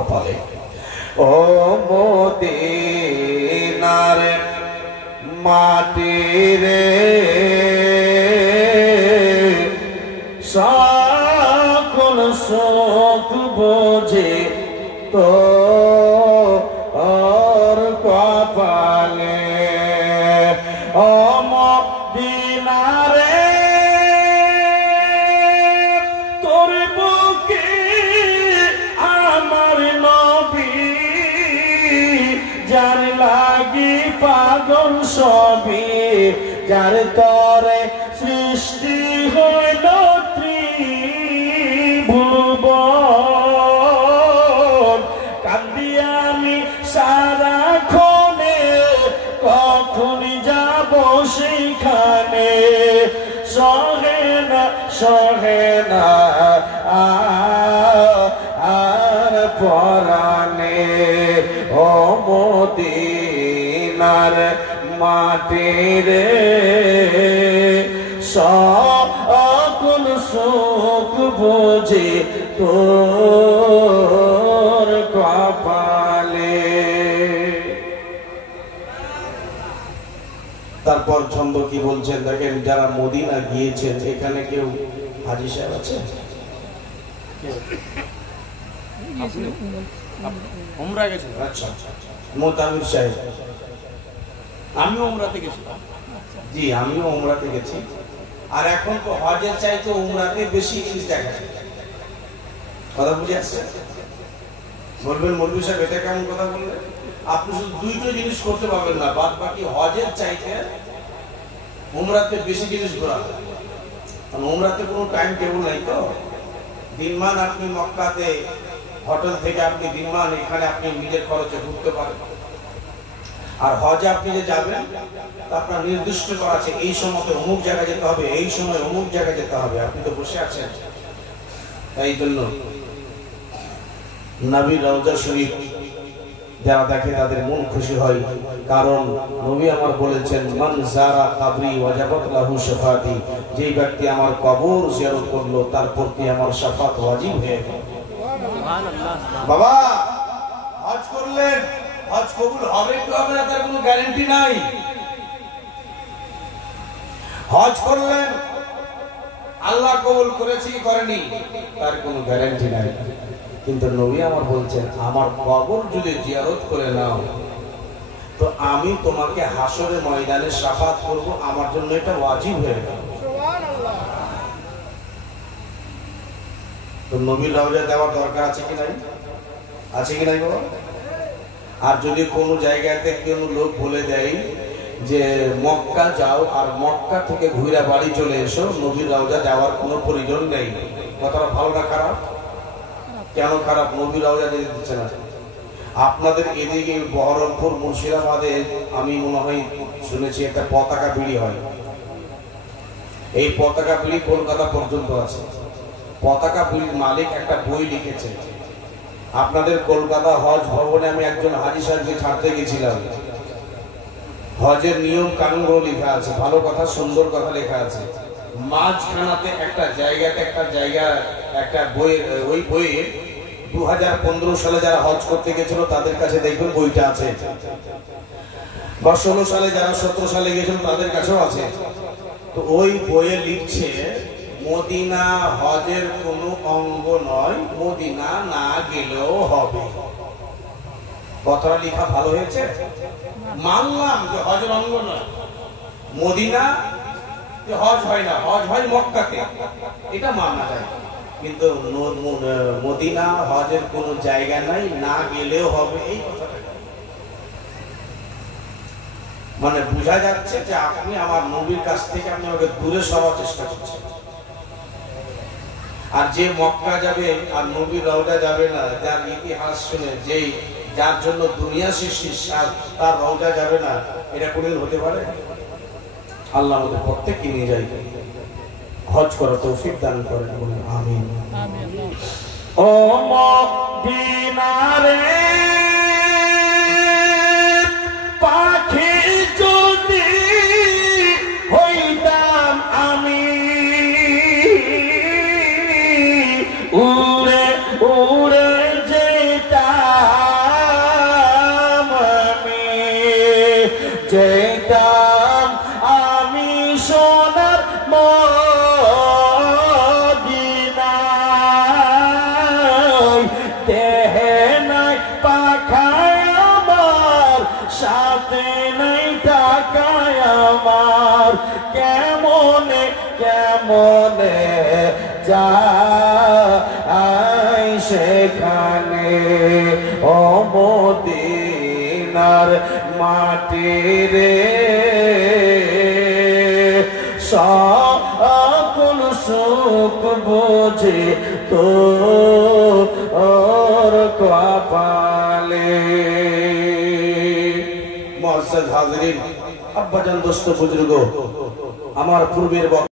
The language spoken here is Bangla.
কপালে। ও মদিনার মাটি রে সকল সুখ বোঝে তো ওর কপালে। ও মদিনারে তোর বুকে আমার নবী যার লাগি পাগল সবই, যার তরে সৃষ্টি হইল ত্রিভুবন। কান্দি আমি সারাক্ষণে কখন যাব সেখানে, সহে না সহে না আর পরাণে। ও মদিনার মাটি রে সকল সুখ বোঝে তোর কপালে। তারপর ছন্দ কি বলছেন দেখেন, যারা মদিনা গিয়েছেন এখানে কেউ হাজী সাহেব আছে? উমরা গেছেন? আচ্ছা, মোতামির সাহেব? আমিও উমরাতে গেছি। জি, আমিও উমরাতে গেছি। আর এখন তো হজের চাইতে উমরাতে বেশি জিনিস দেখা যায়। কথা বুঝে আসছে? বলবেন মৌলভী সাহেব এটা কেমন কথা বললেন? আপনি শুধু দুইটা জিনিস করতে পারবেন না, বাদ বাকি হজের চাইতে উমরাতে বেশি জিনিস ঘোরা যায়। কারণ উমরাতে কোনো টাইম টেবিল নাই তো। দিনমান আপনি মক্কাতে হোটেল থেকে আপনি দিনমান এখানে আপনি নিজের খরচে ঘুরতে পারেন। আর হজে আপনি যে যাবেন আপনার নির্দিষ্ট করা আছে, এই সময়তে অমুক জায়গায় যেতে হবে, এই সময় অমুক জায়গায় যেতে হবে। আপনি তো বসে আছেন। তাই জন্য নবীর রওজা শরীফ যারা দেখে তাদের মন খুশি হয়, কারণ নবী আমার বলেছেন, মান যারা কবরি ওয়াজাবাত লাহু শাফাতি, যে ব্যক্তি আমার কবর জিয়ারত করলো তার প্রতি আমার শাফাত ওয়াজিব হয়ে গেল। সুবহানাল্লাহ। বাবা হজ করলেন, হজ কবুল হবে কি হবে না তার কোনো গ্যারান্টি নাই। হজ করলেন, আল্লাহ কবুল করেছে কি করেনি তার কোনো গ্যারান্টি নাই। কিন্তু নবী আমার বলছেন, আমার কবর যদি জিয়ারত করে নাও তো আমি তোমাকে হাসরে ময়দানে শাফাত করব, আমার জন্য এটা ওয়াজিব হয়ে গেল। সুবহানাল্লাহ। তো নবীর রওজা দেওয়ার দরকার আছে কি নাই? আছে কি নাই বাবা? আর যদি কোনো জায়গাতে কোনো লোক বলে দেয় যে মক্কা যাও আর মক্কা থেকে ঘুরে বাড়ি চলে এসো, নবীর রওজা যাওয়ার কোনো প্রয়োজন নেই, কথাটা ভালো না খারাপ? কেন খারাপ? নবীর রওজা যেতে দিচ্ছে না। আপনাদের এদিকে বহরমপুর মুর্শিদাবাদে আমি মনে হয় শুনেছি একটা পতাকা বিড়ি হয়। এই পতাকা বিড়ি কলকাতা পর্যন্ত আছে। পতাকা বিড়ির মালিক একটা বই লিখেছে। আপনাদের কলকাতা হজ ভবনে আমি একজন হাজী সাহেবকে ছাড়তে গেছিলাম। হজের নিয়ম কানুনগুলো লেখা আছে, ভালো কথা সুন্দর কথা লেখা আছে। মাঝখানাতে একটা জায়গাতে একটা বই, ওই বইয়ে 2015 সালে যারা হজ করতে গেছিল তাদের কাছে দেখবেন বইটা আছে, বা 16 সালে যারা 17 সালে গেছিল তাদের কাছেও আছে। তো ওই বইয়ে লিখছে, মদিনা হজের কোনো অঙ্গ নয়, মদিনা না গেলেও হবে। কথাটা লেখা ভালো হয়েছে, মানলাম যে হজের অঙ্গ নয়, মদিনা যে হজ হয় না, হজ হয় মক্কাতে, এটা মানা যায়। কিন্তু মদিনা হজের কোনো জায়গা নাই, না গেলেও হবে, এই কথাটা মানে বোঝা যাচ্ছে যে আপনি আমার নবীর কাছ থেকে আপনি আমাকে দূরে সরার চেষ্টা করছেন। আর যে মক্কা যাবে আর নবীর রওজা যাবে না, যার ইতিহাস শুনে যেই যার জন্য দুনিয়া সৃষ্টি তার রওজা যাবে না, এটা কোনদিন হতে পারে? আল্লাহ আমাদের প্রত্যেককে নিয়ে যাই, হজ করার তৌফিক দান করেন, বলুন আমিন। ও মদিনা রে পাখি যদি হইতাম আমি, উড়ে উড়ে যেতাম মনে যাই সেখানে ও মদিনার মাটি রে সকল সুখ বুঝে তোর কপালে। মুআজ্জাজ হাজিরিন, আব্বাজান, দোস্ত বুজুর্গ, আমার পূর্বের